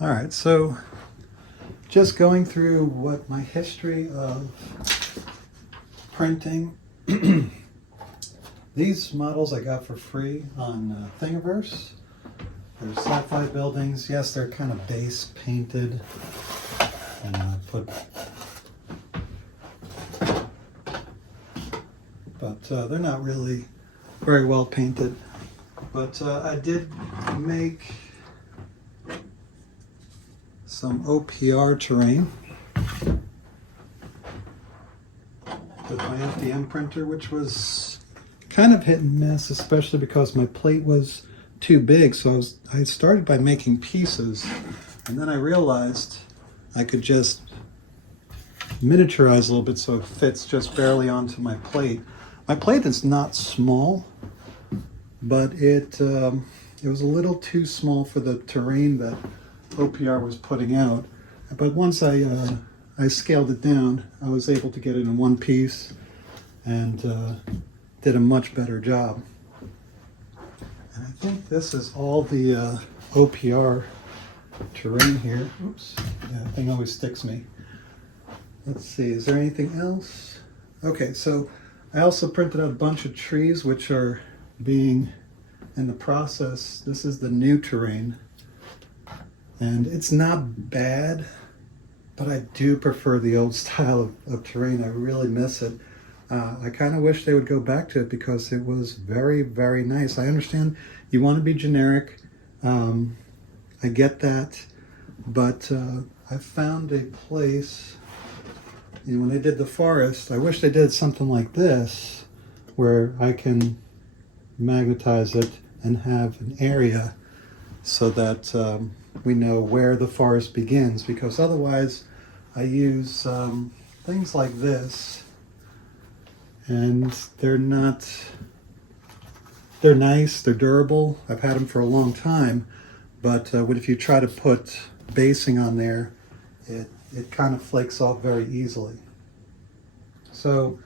All right, so just going through what my history of printing. These models I got for free on Thingiverse. They're sci-fi buildings. Yes, they're kind of base painted. And they're not really very well painted. But I did make some OPR terrain with my FDM printer, which was kind of hit and miss, especially because my plate was too big. So I started by making pieces, and then I realized I could just miniaturize a little bit so it fits just barely onto my plate. My plate is not small, but it was a little too small for the terrain that OPR was putting out. But once I scaled it down, I was able to get it in one piece and did a much better job. And I think this is all the OPR terrain here. Oops, yeah, that thing always sticks me. Let's see, is there anything else? Okay, so I also printed out a bunch of trees which are being in the process. This is the new terrain. And it's not bad, but I do prefer the old style of terrain. I really miss it. I kind of wish they would go back to it because it was very, very nice. I understand you want to be generic. I get that. But I found a place, when they did the forest, I wish they did something like this where I can magnetize it and have an area so that we know where the forest begins, because otherwise I use things like this and they're nice, they're durable. I've had them for a long time, but if you try to put basing on there, it kind of flakes off very easily. So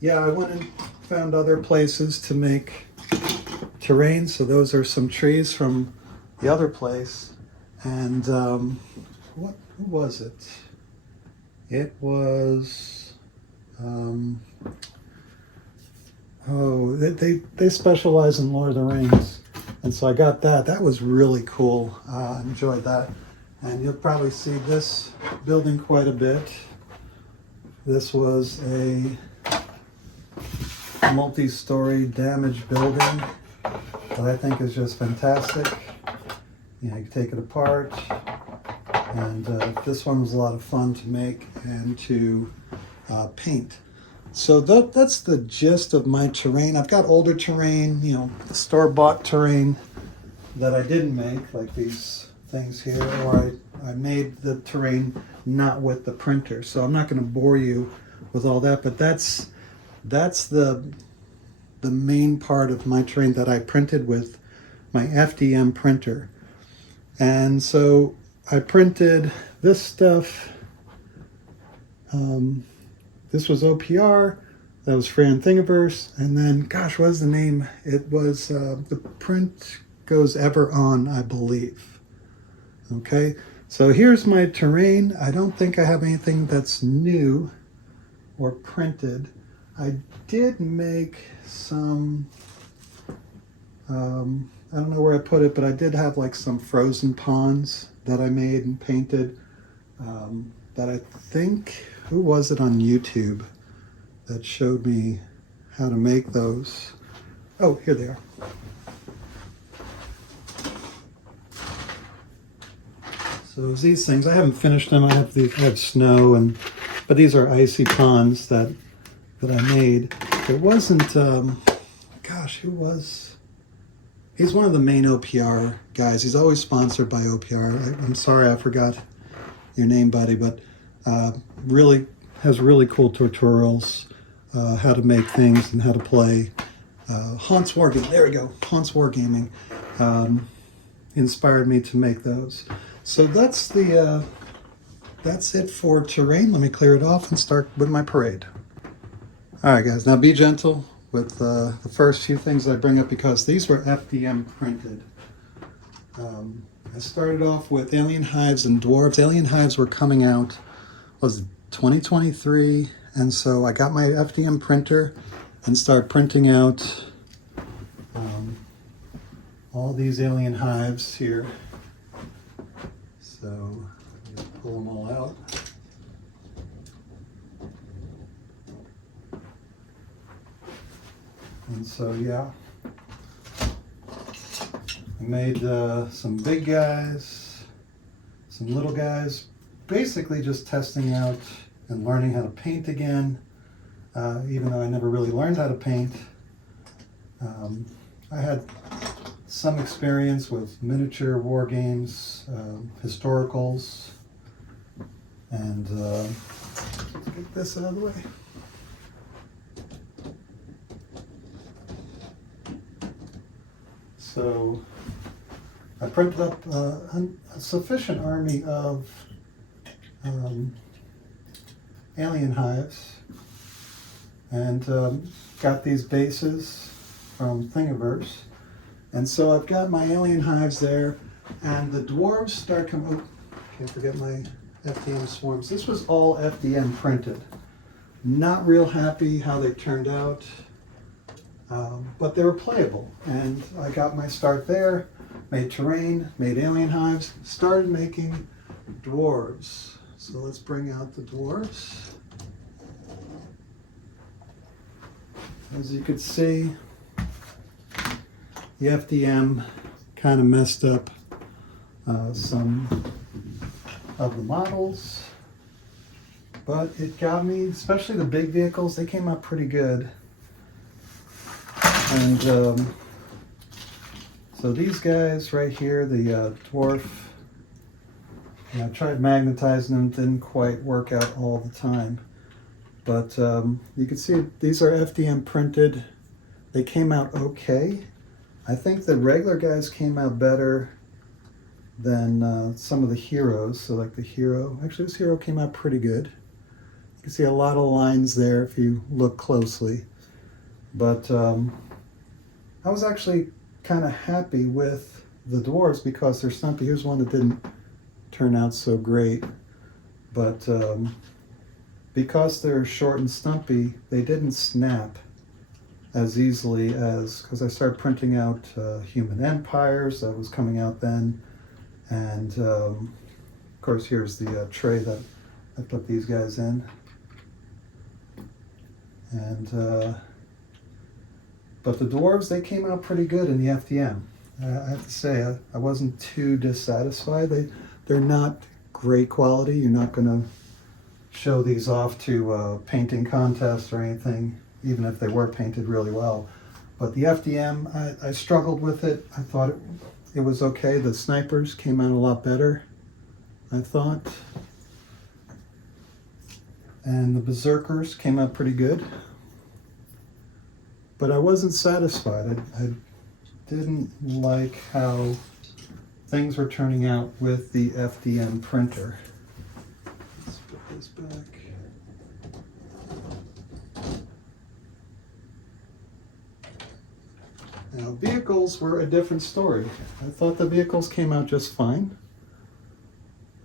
yeah, I went and found other places to make terrain. So those are some trees from the other place. And who was it? It was, they specialize in Lord of the Rings. And so I got that. That was really cool. I enjoyed that. And you'll probably see this building quite a bit. This was a multi-story damaged building that I think is just fantastic. You can take it apart. And this one was a lot of fun to make and to paint. So that's the gist of my terrain. I've got older terrain, store-bought terrain that I didn't make, like these things here, or I made the terrain not with the printer. So I'm not going to bore you with all that, but that's the main part of my terrain that I printed with my FDM printer. And so I printed this stuff. This was OPR, that was free on Thingiverse, and then, gosh, what was the name? It was the print goes ever on, I believe. Okay, so here's my terrain. I don't think I have anything that's new or printed. I did make some, I don't know where I put it, but I did have like some frozen ponds that I made and painted that I think, who was it on YouTube that showed me how to make those? Oh, here they are. So it was these things. I haven't finished them. I have snow, but these are icy ponds that I made. It wasn't, gosh, who was? He's one of the main OPR guys. He's always sponsored by OPR. I'm sorry I forgot your name, buddy, but really has really cool tutorials, how to make things and how to play. Hans Wargaming, there we go. Hans Wargaming inspired me to make those. So that's it for terrain. Let me clear it off and start with my parade. All right, guys, now be gentle with the first few things I bring up because these were FDM printed. I started off with alien hives and dwarves. Alien hives were coming out, was 2023, and so I got my FDM printer and started printing out all these alien hives here. So pull them all out. And so yeah, I made some big guys, some little guys, basically just testing out and learning how to paint again, even though I never really learned how to paint. I had some experience with miniature war games, historicals, and let's get this out of the way. So I printed up a sufficient army of alien hives and got these bases from Thingiverse. And so I've got my alien hives there, and the dwarves start coming. Oh, can't forget my FDM swarms. This was all FDM printed. Not real happy how they turned out, but they were playable. And I got my start there, made terrain, made alien hives, started making dwarves. So let's bring out the dwarves. As you can see, the FDM kind of messed up some of the models, but it got me, especially the big vehicles, they came out pretty good. And so these guys right here, the dwarf, I tried magnetizing them, didn't quite work out all the time. But you can see these are FDM printed. They came out okay. I think the regular guys came out better than some of the heroes. So like the hero, actually this hero came out pretty good. You can see a lot of lines there if you look closely. But I was actually kind of happy with the dwarves because they're stumpy. Here's one that didn't turn out so great. But because they're short and stumpy, they didn't snap as easily as, because I started printing out Human Empires, that was coming out then. And of course, here's the tray that I put these guys in. And but the dwarves, they came out pretty good in the FDM. I have to say, I wasn't too dissatisfied. They're not great quality. You're not going to show these off to a painting contest or anything, even if they were painted really well. But the FDM, I struggled with it. I thought it was okay. The snipers came out a lot better, I thought. And the berserkers came out pretty good. But I wasn't satisfied. I didn't like how things were turning out with the FDM printer. Let's put this back. Now, vehicles were a different story. I thought the vehicles came out just fine.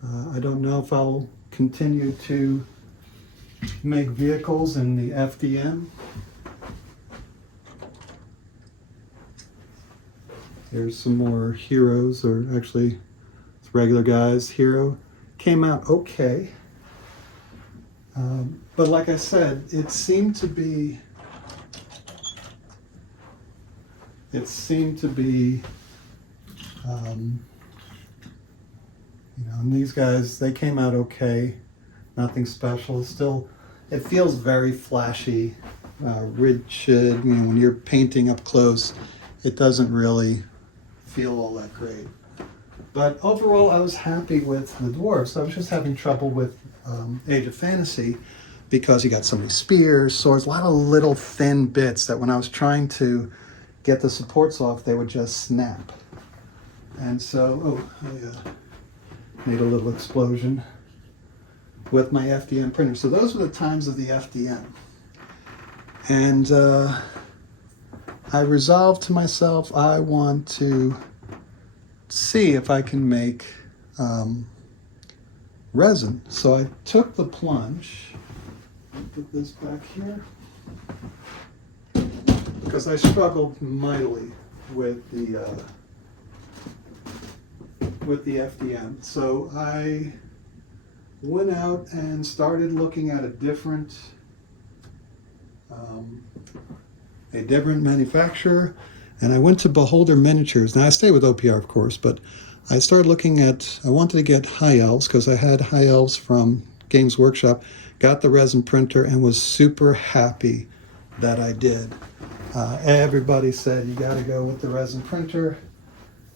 I don't know if I'll continue to make vehicles in the FDM. Here's some more heroes, or actually it's regular guys. Hero came out okay. But like I said, it seemed to be and these guys, they came out okay, nothing special. Still, it feels very flashy, rigid. When you're painting up close, it doesn't really feel all that great. But overall, I was happy with the dwarves. I was just having trouble with Age of Fantasy because you got so many spears, swords, a lot of little thin bits that when I was trying to get the supports off, they would just snap. And so, I made a little explosion with my FDM printer. So those were the times of the FDM. And I resolved to myself, I want to see if I can make resin. So I took the plunge, put this back here, because I struggled mightily with the FDM. So I went out and started looking at a different manufacturer, and I went to Beholder Miniatures. Now I stay with OPR, of course, but I started looking at, I wanted to get High Elves because I had High Elves from Games Workshop, got the resin printer, and was super happy that I did. Everybody said you got to go with the resin printer,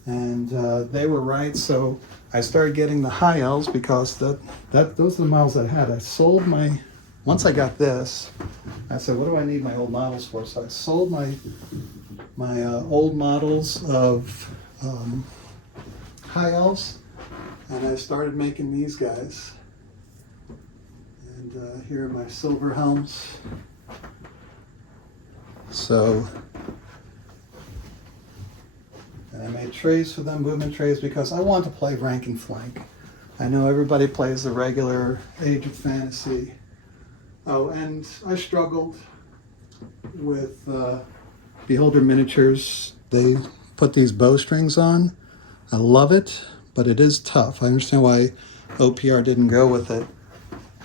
and they were right. So I started getting the High Elves because those are the models I had. I sold my, once I got this, I said, what do I need my old models for? So I sold my old models of High Elves, and I started making these guys. And here are my silver helms. So, and I made trays for them, movement trays, because I want to play rank and flank. I know everybody plays the regular Age of Fantasy. Oh, and I struggled with Beholder Miniatures. They put these bowstrings on. I love it, but it is tough. I understand why OPR didn't go with it.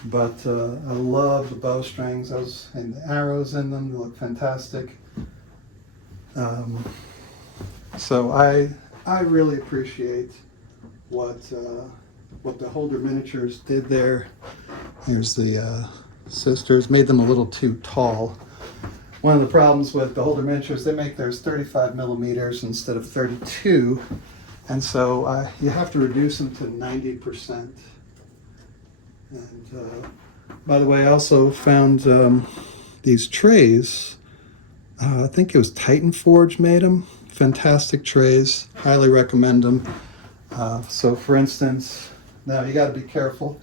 But I love the bowstrings, and the arrows in them. They look fantastic. So I really appreciate what Beholder Miniatures did there. Here's the sisters. Made them a little too tall. One of the problems with Beholder Miniatures, they make theirs 35 millimeters instead of 32, and so you have to reduce them to 90%. And by the way, I also found these trays. I think it was Titan Forge made them. Fantastic trays. Highly recommend them. So for instance, now you got to be careful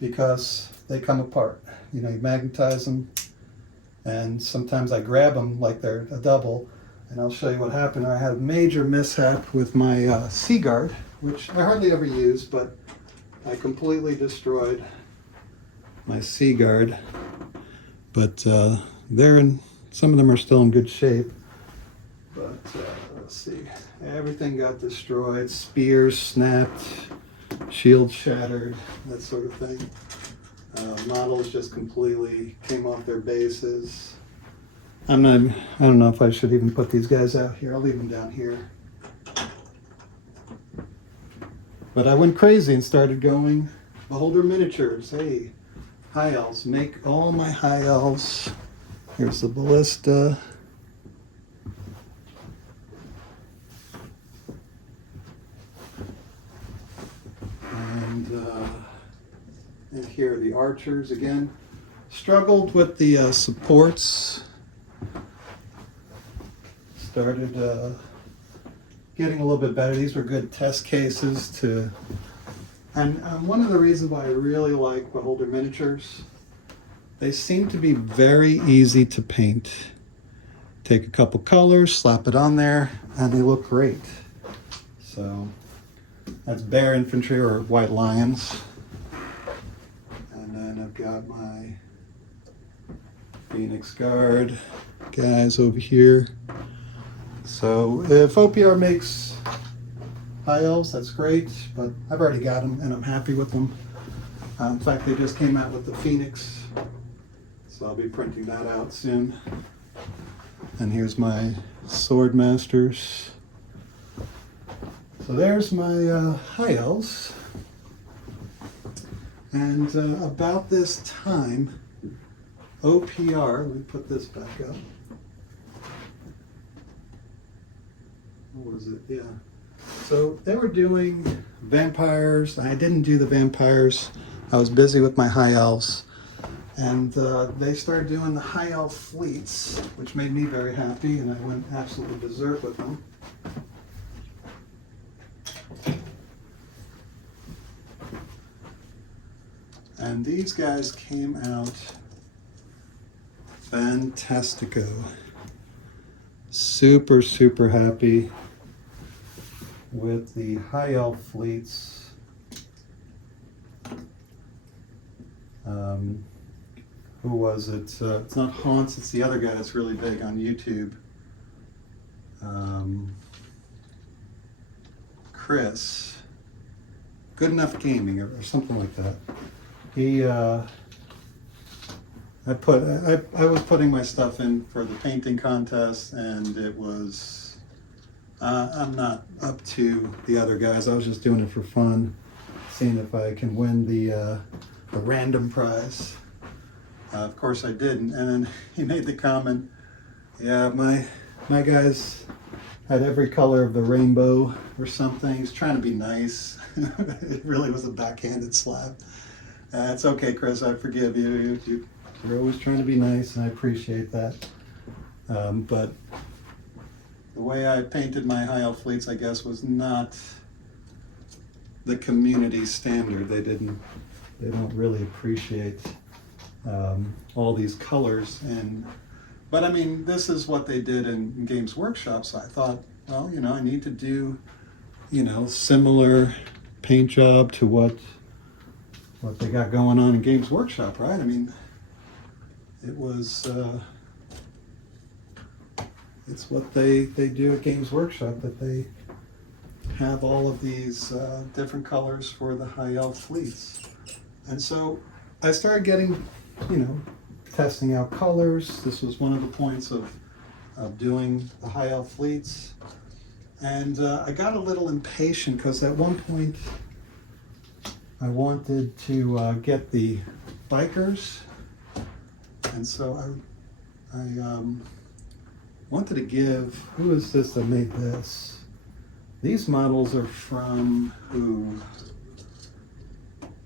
because they come apart. You know, you magnetize them, and sometimes I grab them like they're a double, and I'll show you what happened. I had a major mishap with my Seaguard, which I hardly ever use, but I completely destroyed my Seaguard. But some of them are still in good shape. But let's see, everything got destroyed. Spears snapped, shields shattered, that sort of thing. Models just completely came off their bases. I don't know if I should even put these guys out here. I'll leave them down here. But I went crazy and started going Beholder Miniatures. Hey, High Elves, make all my High Elves. Here's the ballista. And here are the archers again. Struggled with the supports. Started getting a little bit better. These were good test cases to. And one of the reasons why I really like Beholder Miniatures, they seem to be very easy to paint. Take a couple colors, slap it on there, and they look great. So that's Bear Infantry or White Lions. And then I've got my Phoenix Guard guys over here. So if OPR makes High Elves, that's great, but I've already got them and I'm happy with them. In fact, they just came out with the Phoenix, so I'll be printing that out soon. And here's my Sword Masters. So there's my High Elves. And about this time, OPR, let me put this back up. What was it? Yeah. So they were doing vampires. I didn't do the vampires. I was busy with my High Elves. And they started doing the High Elf fleets, which made me very happy, and I went absolutely berserk with them. And these guys came out fantastico. Super, super happy. with the high elf fleets. Who was it? It's not Haunts, it's the other guy that's really big on YouTube. Chris. Good Enough Gaming or something like that. He, I was putting my stuff in for the painting contest, and it was, I'm not up to the other guys. I was just doing it for fun, seeing if I can win the random prize. Of course I didn't, and then he made the comment, yeah, my guys had every color of the rainbow or something. He's trying to be nice. It really was a backhanded slap. It's okay, Chris, I forgive you. You're always trying to be nice, and I appreciate that. But the way I painted my high elf fleets, I guess, was not the community standard. They don't really appreciate all these colors. But I mean, this is what they did in Games Workshop, so I thought, well, I need to do, similar paint job to what they got going on in Games Workshop, right? I mean, it was, it's what they do at Games Workshop, that they have all of these different colors for the high elf fleets. And so I started getting, testing out colors. This was one of the points of doing the high elf fleets. And I got a little impatient because at one point I wanted to get the bikers. And so I wanted to give, who is this that made this? These models are from who?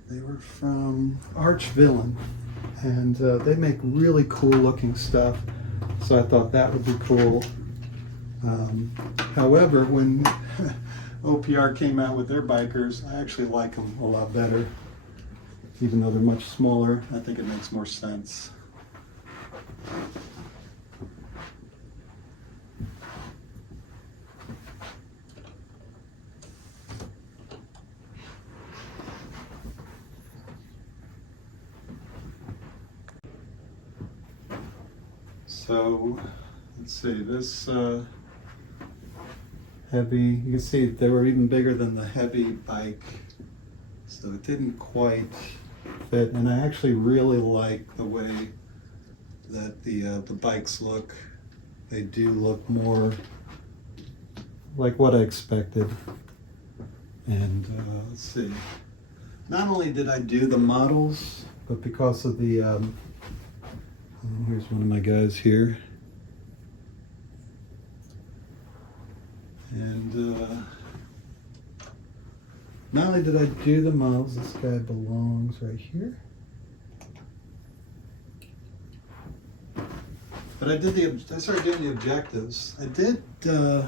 They were from Arch Villain, and they make really cool looking stuff, so I thought that would be cool. However, when OPR came out with their bikers, I actually like them a lot better. Even though they're much smaller, I think it makes more sense. So let's see, this heavy, you can see they were even bigger than the heavy bike, so it didn't quite fit. And I actually really like the way that the bikes look. They do look more like what I expected. And let's see, not only did I do the models, but because of the here's one of my guys here. And not only did I do the models, this guy belongs right here. But I started doing the objectives. I did the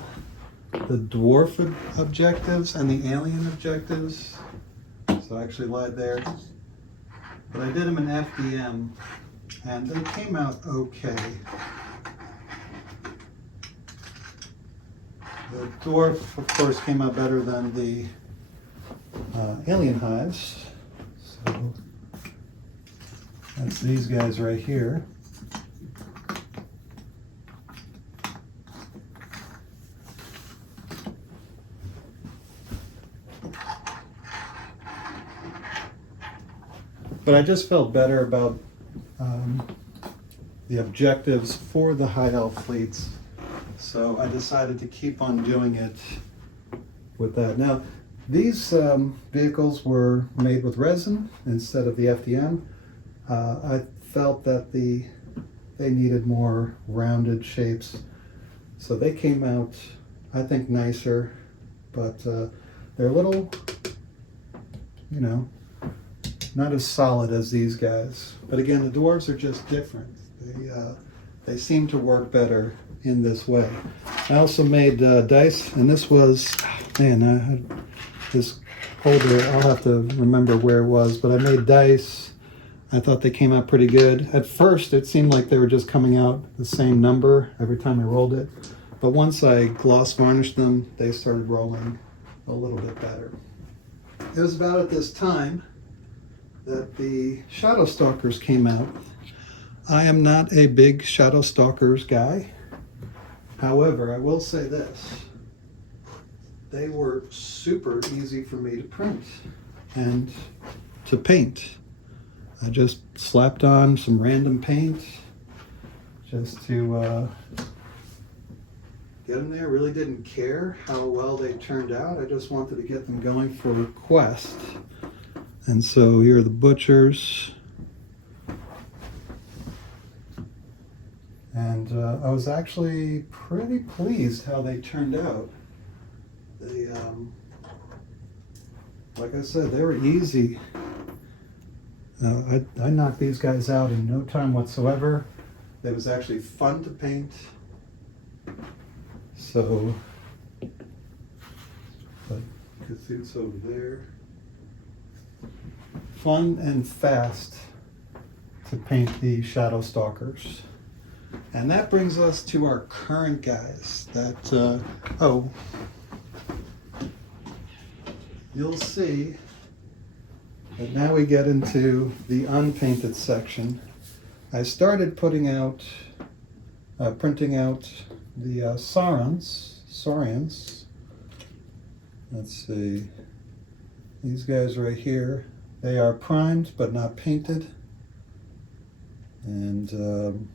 dwarf objectives and the alien objectives. So I actually lied there. But I did them in FDM. And they came out okay. The dwarf, of course, came out better than the alien hives. So that's these guys right here. But I just felt better about the objectives for the high elf fleets, so I decided to keep on doing it with that. Now, these vehicles were made with resin instead of the FDM. I felt that they needed more rounded shapes, so they came out, I think, nicer, but they're a little, not as solid as these guys. But again, the dwarves are just different. They seem to work better in this way. I also made dice, and this was, man, I had this holder, I'll have to remember where it was, but I made dice. I thought they came out pretty good. At first, it seemed like they were just coming out the same number every time I rolled it. But once I gloss varnished them, they started rolling a little bit better. It was about at this time that the Shadow Stalkers came out. I am not a big Shadow Stalkers guy. However, I will say this. They were super easy for me to print and to paint. I just slapped on some random paint just to get them there. Really didn't care how well they turned out. I just wanted to get them going for Quest. And so here are the butchers. And I was actually pretty pleased how they turned out. They, like I said, they were easy. I knocked these guys out in no time whatsoever. It was actually fun to paint. So, but Kathut's over there. Fun and fast to paint the Shadow Stalkers. And that brings us to our current guys that, you'll see that now we get into the unpainted section. I started printing out the Saurians. Let's see, these guys right here, they are primed but not painted. And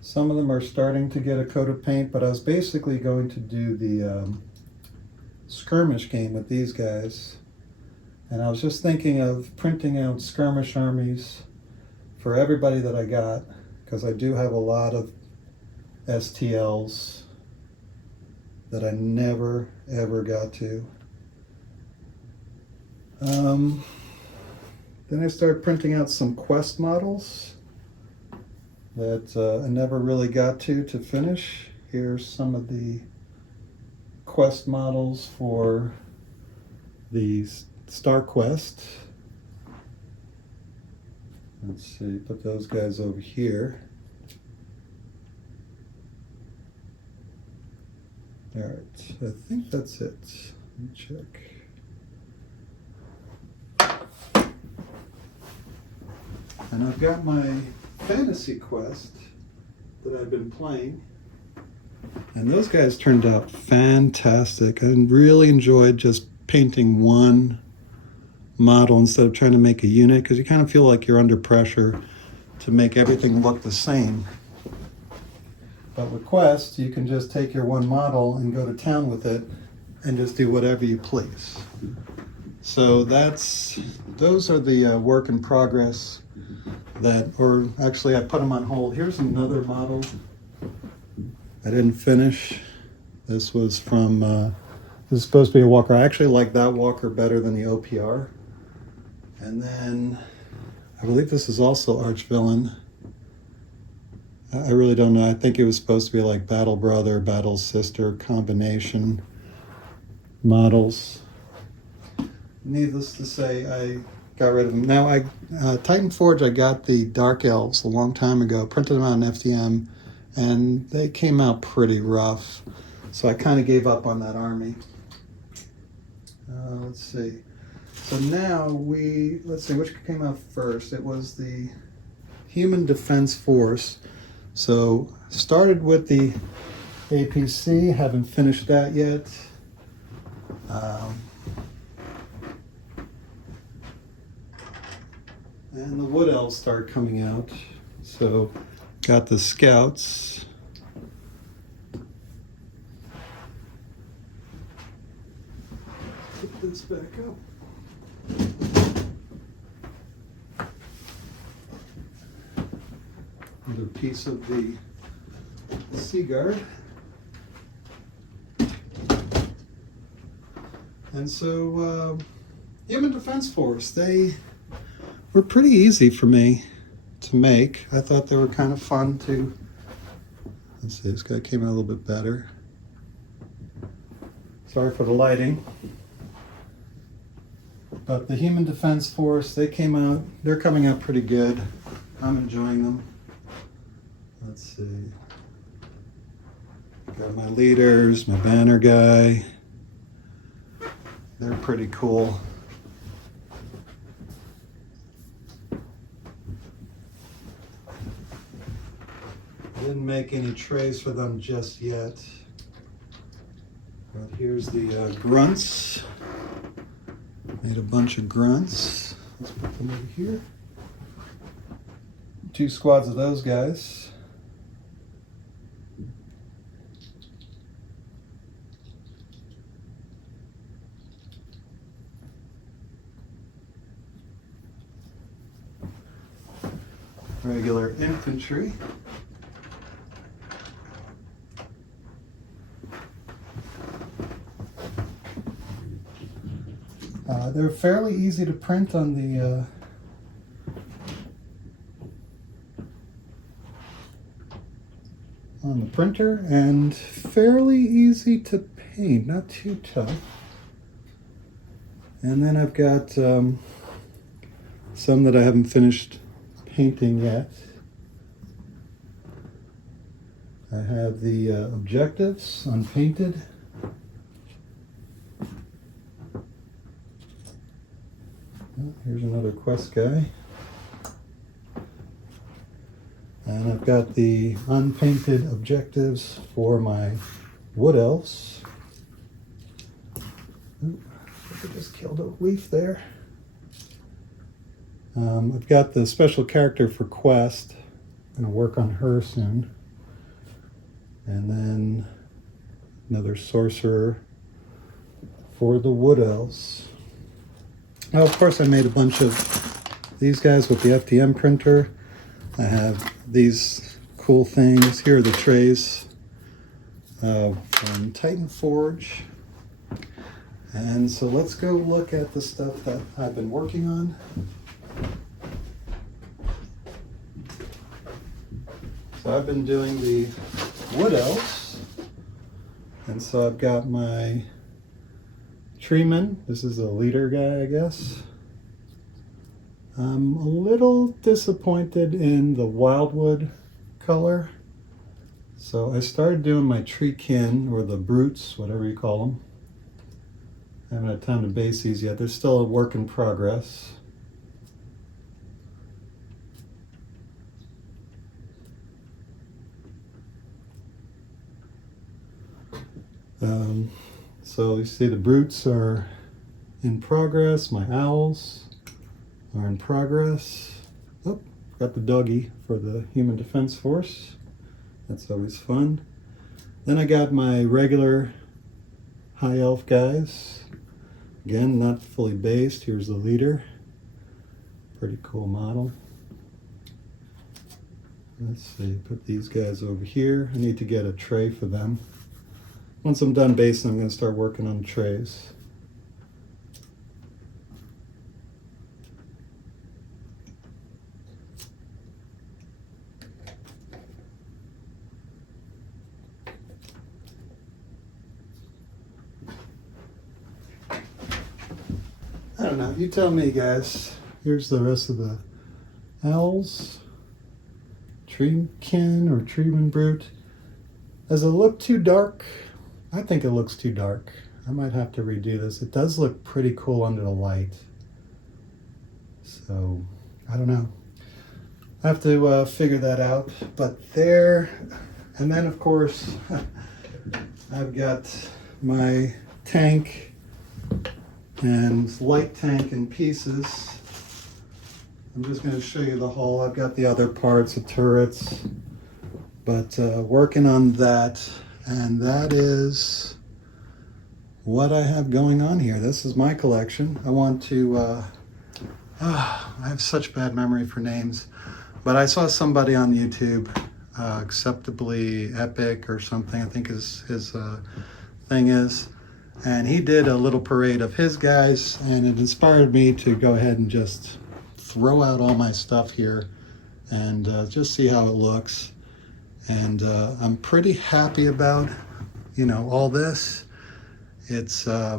some of them are starting to get a coat of paint, but I was basically going to do the skirmish game with these guys. And I was just thinking of printing out skirmish armies for everybody that I got, because I do have a lot of STLs that I never ever got to. Then I started printing out some Quest models that I never really got to finish. Here's some of the Quest models for the Star Quest. Let's see, put those guys over here. All right, I think that's it. Let me check. And I've got my Fantasy Quest that I've been playing. And those guys turned out fantastic. I really enjoyed just painting one model instead of trying to make a unit, because you kind of feel like you're under pressure to make everything look the same. But with Quest, you can just take your one model and go to town with it and just do whatever you please. So those are the work in progress or actually I put them on hold. Here's another model I didn't finish. This was from, this is supposed to be a walker. I actually like that walker better than the OPR. And then I believe this is also Archvillain. I really don't know. I think it was supposed to be like Battle Brother, Battle Sister combination models. Needless to say, I got rid of them. Now, Titan Forge, I got the Dark Elves a long time ago, printed them out in FDM, and they came out pretty rough. So I kind of gave up on that army. Let's see. So now let's see, which came out first? It was the Human Defense Force. So started with the APC, haven't finished that yet. And the Wood Elves start coming out. So got the Scouts. Put this back up. Another piece of the Sea Guard. And so Human Defense Force, they were pretty easy for me to make. I thought they were kind of fun to, let's see, this guy came out a little bit better. Sorry for the lighting. But the Human Defense Force, they're coming out pretty good. I'm enjoying them. Let's see. Got my leaders, my banner guy. They're pretty cool. Didn't make any trays for them just yet. But here's the grunts. Made a bunch of grunts. Let's put them over here. 2 squads of those guys. Regular infantry. They're fairly easy to print on the printer, and fairly easy to paint, not too tough. And then I've got some that I haven't finished painting yet. I have the objectives unpainted. Oh, here's another quest guy. And I've got the unpainted objectives for my wood elves. Ooh, I just killed a leaf there. I've got the special character for quest. I'm going to work on her soon. And then another sorcerer for the wood elves. Now, of course, I made a bunch of these guys with the FDM printer. I have these cool things. Here are the trays from Titan Forge. And so let's go look at the stuff that I've been working on. So I've been doing the wood elves. And so I've got my treeman. This is a leader guy, I guess. I'm a little disappointed in the wildwood color. So I started doing my treekin, or the brutes, whatever you call them. I haven't had time to base these yet. They're still a work in progress. So you see the brutes are in progress. My owls are in progress. Oh, got the doggy for the Human Defense Force. That's always fun. Then I got my regular high elf guys. Again, not fully based. Here's the leader. Pretty cool model. Let's see, put these guys over here. I need to get a tray for them. Once I'm done basing, I'm going to start working on trays. I don't know, you tell me, guys. Here's the rest of the owls. Treekin or treeman brute. Does it look too dark? I think it looks too dark. I might have to redo this. It does look pretty cool under the light. So, I don't know. I have to figure that out. But there, and then of course, I've got my tank and light tank in pieces. I'm just going to show you the whole. I've got the other parts, the turrets, but working on that. And that is what I have going on here. This is my collection. I want to, I have such bad memory for names, but I saw somebody on YouTube, Acceptably Epic or something, I think his thing is, and he did a little parade of his guys, and it inspired me to go ahead and just throw out all my stuff here and just see how it looks. And I'm pretty happy about, all this. It's, I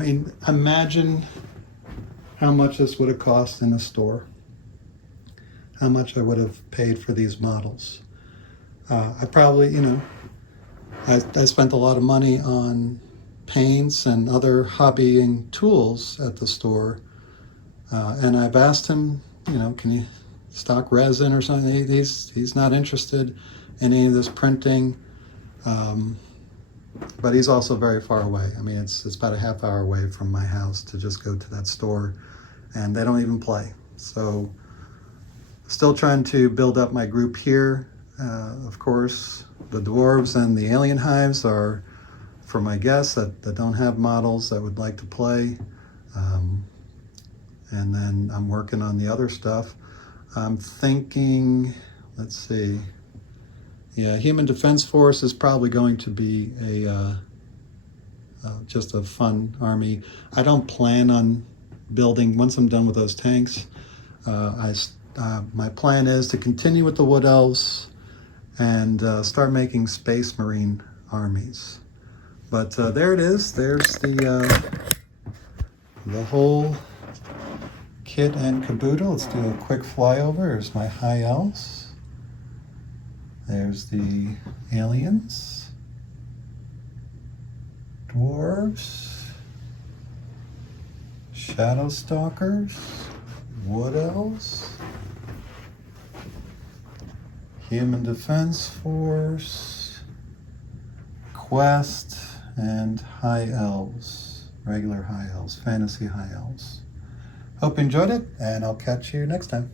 mean, imagine how much this would have cost in a store. How much I would have paid for these models. I probably, I spent a lot of money on paints and other hobbying tools at the store. And I've asked him, can you stock resin or something? He's not interested in any of this printing. But he's also very far away. I mean, it's about a half hour away from my house to just go to that store, and they don't even play. So still trying to build up my group here. Of course, the dwarves and the alien hives are for my guests that don't have models that would like to play. And then I'm working on the other stuff. I'm thinking, let's see. Yeah, Human Defense Force is probably going to be just a fun army. I don't plan on building, once I'm done with those tanks, my plan is to continue with the Wood Elves and start making Space Marine armies. But there it is. There's the whole kit and caboodle. Let's do a quick flyover. There's my High Elves. There's the aliens, dwarves, shadow stalkers, wood elves, human defense force, quest, and high elves, regular high elves, fantasy high elves. Hope you enjoyed it, and I'll catch you next time.